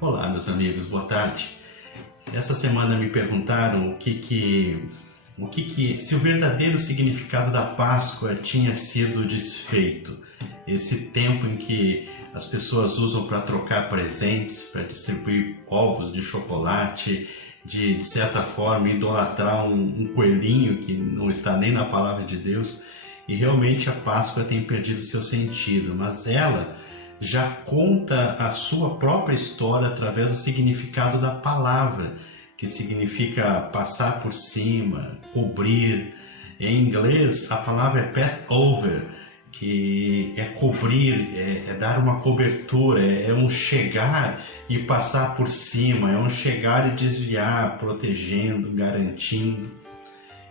Olá, meus amigos, boa tarde. Essa semana me perguntaram se o verdadeiro significado da Páscoa tinha sido desfeito. Esse tempo em que as pessoas usam para trocar presentes, para distribuir ovos de chocolate, de certa forma idolatrar um coelhinho que não está nem na palavra de Deus. E realmente a Páscoa tem perdido seu sentido, mas ela já conta a sua própria história através do significado da palavra, que significa passar por cima, cobrir. Em inglês, a palavra é pat over, que é cobrir, é dar uma cobertura, é um chegar e passar por cima, é um chegar e desviar, protegendo, garantindo.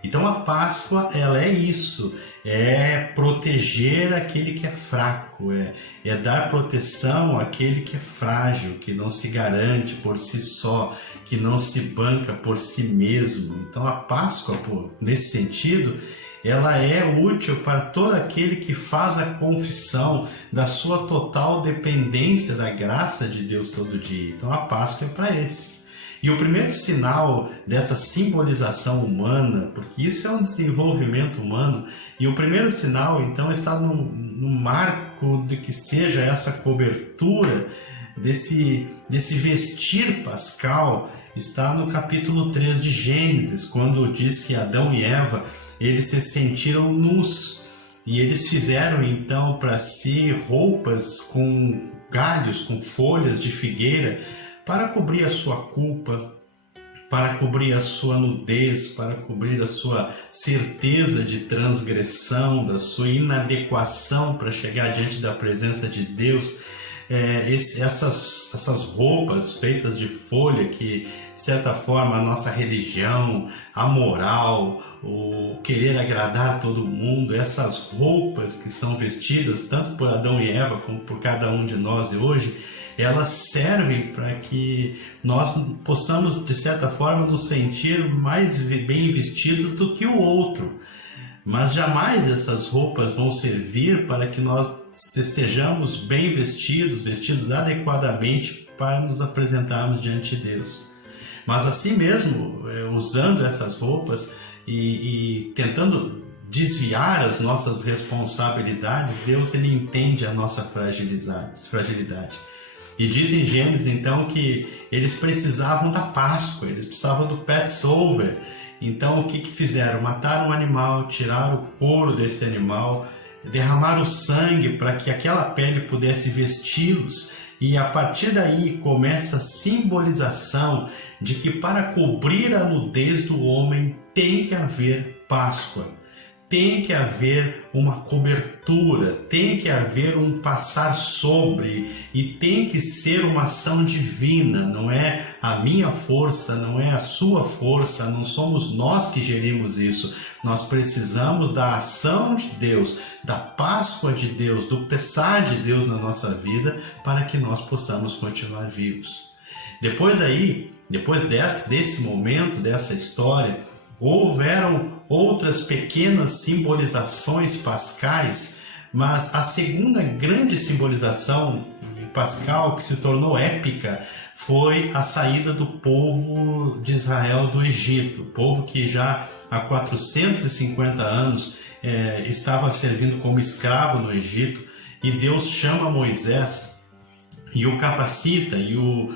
Então a Páscoa, ela é isso, é proteger aquele que é fraco, é dar proteção àquele que é frágil, que não se garante por si só, que não se banca por si mesmo. Então a Páscoa, nesse sentido, ela é útil para todo aquele que faz a confissão da sua total dependência da graça de Deus todo dia. Então a Páscoa é para esses. E o primeiro sinal dessa simbolização humana, porque isso é um desenvolvimento humano, e o primeiro sinal então está no marco de que seja essa cobertura, desse vestir pascal, está no capítulo 3 de Gênesis, quando diz que Adão e Eva, eles se sentiram nus, e eles fizeram então para si roupas com galhos, com folhas de figueira, para cobrir a sua culpa, para cobrir a sua nudez, para cobrir a sua certeza de transgressão, da sua inadequação para chegar diante da presença de Deus. Essas roupas feitas de folha que, de certa forma, a nossa religião, a moral, o querer agradar todo mundo, essas roupas que são vestidas tanto por Adão e Eva como por cada um de nós hoje, elas servem para que nós possamos, de certa forma, nos sentir mais bem vestidos do que o outro. Mas jamais essas roupas vão servir para que nós estejamos bem vestidos adequadamente para nos apresentarmos diante de Deus. Mas assim mesmo, usando essas roupas e tentando desviar as nossas responsabilidades, Deus ele entende a nossa fragilidade. E diz em Gênesis então que eles precisavam da Páscoa, eles precisavam do Passover. Então o que fizeram? Mataram um animal, tiraram o couro desse animal, derramaram sangue para que aquela pele pudesse vesti-los. E a partir daí começa a simbolização de que para cobrir a nudez do homem tem que haver Páscoa. Tem que haver uma cobertura, tem que haver um passar sobre, e tem que ser uma ação divina, não é a minha força, não é a sua força, não somos nós que gerimos isso. Nós precisamos da ação de Deus, da Páscoa de Deus, do Pessah de Deus na nossa vida, para que nós possamos continuar vivos. Depois desse momento, dessa história, houveram outras pequenas simbolizações pascais, mas a segunda grande simbolização pascal, que se tornou épica, foi a saída do povo de Israel do Egito, povo que já há 450 anos estava servindo como escravo no Egito, e Deus chama Moisés e o capacita e o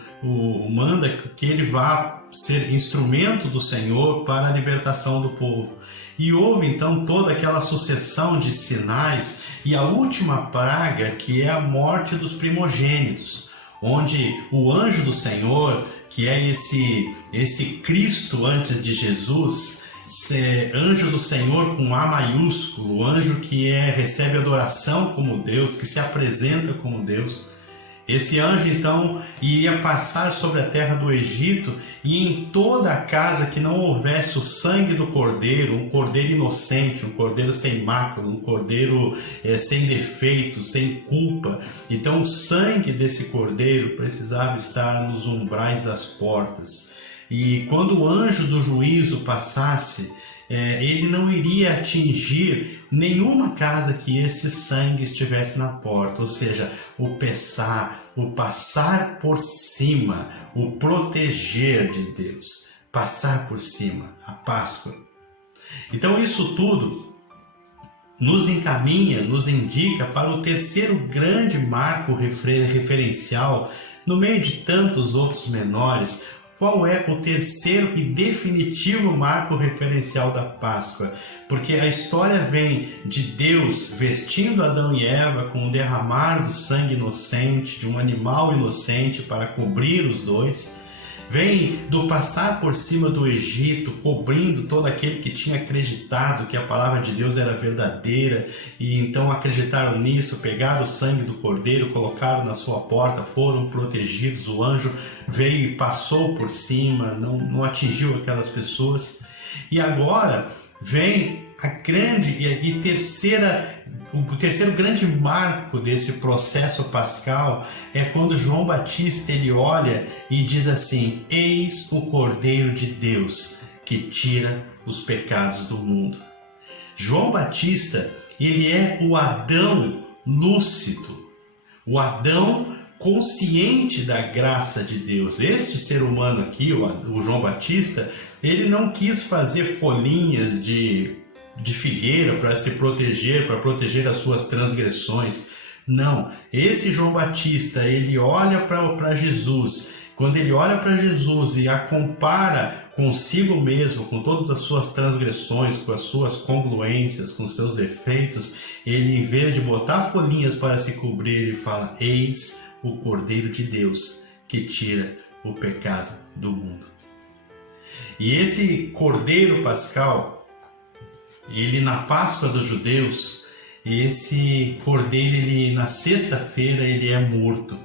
manda que ele vá ser instrumento do Senhor para a libertação do povo. E houve então toda aquela sucessão de sinais, e a última praga, que é a morte dos primogênitos, onde o anjo do Senhor, que é esse Cristo antes de Jesus, anjo do Senhor com A maiúsculo, anjo que recebe adoração como Deus, que se apresenta como Deus. Esse anjo então iria passar sobre a terra do Egito, e em toda a casa que não houvesse o sangue do cordeiro, um cordeiro inocente, um cordeiro sem mácula, um cordeiro sem defeito, sem culpa, então o sangue desse cordeiro precisava estar nos umbrais das portas. E quando o anjo do juízo passasse, ele não iria atingir nenhuma casa que esse sangue estivesse na porta, ou seja, o passar por cima, o proteger de Deus, passar por cima, a Páscoa. Então isso tudo nos encaminha, nos indica para o terceiro grande marco referencial, no meio de tantos outros menores. Qual é o terceiro e definitivo marco referencial da Páscoa? Porque a história vem de Deus vestindo Adão e Eva com o derramar do sangue inocente, de um animal inocente para cobrir os dois. Vem do passar por cima do Egito, cobrindo todo aquele que tinha acreditado que a palavra de Deus era verdadeira e então acreditaram nisso, pegaram o sangue do cordeiro, colocaram na sua porta, foram protegidos. O anjo veio e passou por cima, não atingiu aquelas pessoas. E agora vem a grande o terceiro grande marco desse processo pascal é quando João Batista ele olha e diz assim: eis o Cordeiro de Deus que tira os pecados do mundo. João Batista ele é o Adão lúcido, o Adão consciente da graça de Deus. Este ser humano aqui, o João Batista, ele não quis fazer folhinhas de figueira para se proteger, para proteger as suas transgressões. Não, esse João Batista, ele olha para Jesus. Quando ele olha para Jesus e a compara consigo mesmo, com todas as suas transgressões, com as suas congruências, com seus defeitos, ele, em vez de botar folhinhas para se cobrir, ele fala: eis o Cordeiro de Deus que tira o pecado do mundo. E esse Cordeiro pascal, ele na Páscoa dos judeus, esse cordeiro, ele na sexta-feira ele é morto.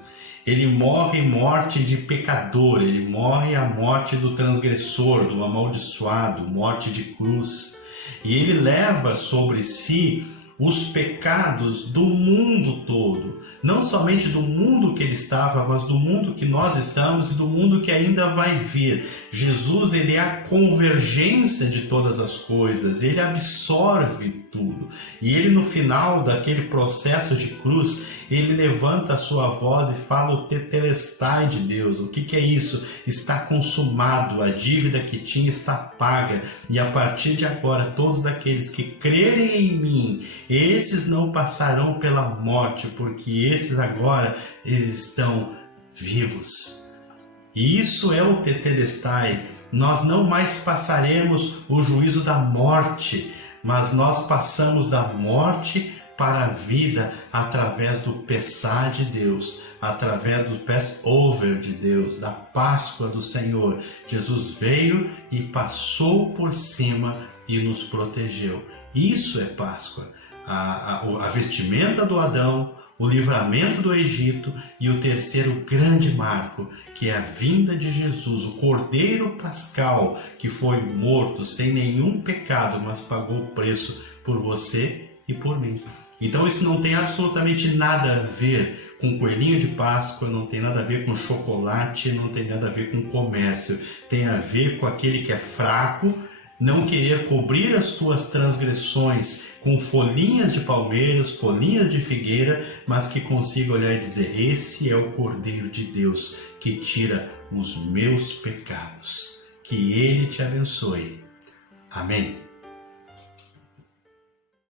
Ele morre morte de pecador, ele morre a morte do transgressor, do amaldiçoado, morte de cruz. E ele leva sobre si os pecados do mundo todo, não somente do mundo que ele estava, mas do mundo que nós estamos e do mundo que ainda vai vir. Jesus, ele é a convergência de todas as coisas, ele absorve tudo. E ele, no final daquele processo de cruz, ele levanta a sua voz e fala o tetelestai de Deus. O que é isso? Está consumado, a dívida que tinha está paga, e a partir de agora todos aqueles que crerem em mim, esses não passarão pela morte, porque esses agora eles estão vivos. E isso é o tetelestai. Nós não mais passaremos o juízo da morte, mas nós passamos da morte para a vida através do Pessah de Deus, através do Passover de Deus, da Páscoa do Senhor. Jesus veio e passou por cima e nos protegeu. Isso é Páscoa. A vestimenta do Adão, o livramento do Egito e o terceiro grande marco, que é a vinda de Jesus, o Cordeiro Pascal, que foi morto sem nenhum pecado, mas pagou o preço por você e por mim. Então isso não tem absolutamente nada a ver com coelhinho de Páscoa, não tem nada a ver com chocolate, não tem nada a ver com comércio. Tem a ver com aquele que é fraco, não querer cobrir as tuas transgressões com folhinhas de palmeiras, folhinhas de figueira, mas que consiga olhar e dizer: esse é o Cordeiro de Deus que tira os meus pecados. Que Ele te abençoe. Amém.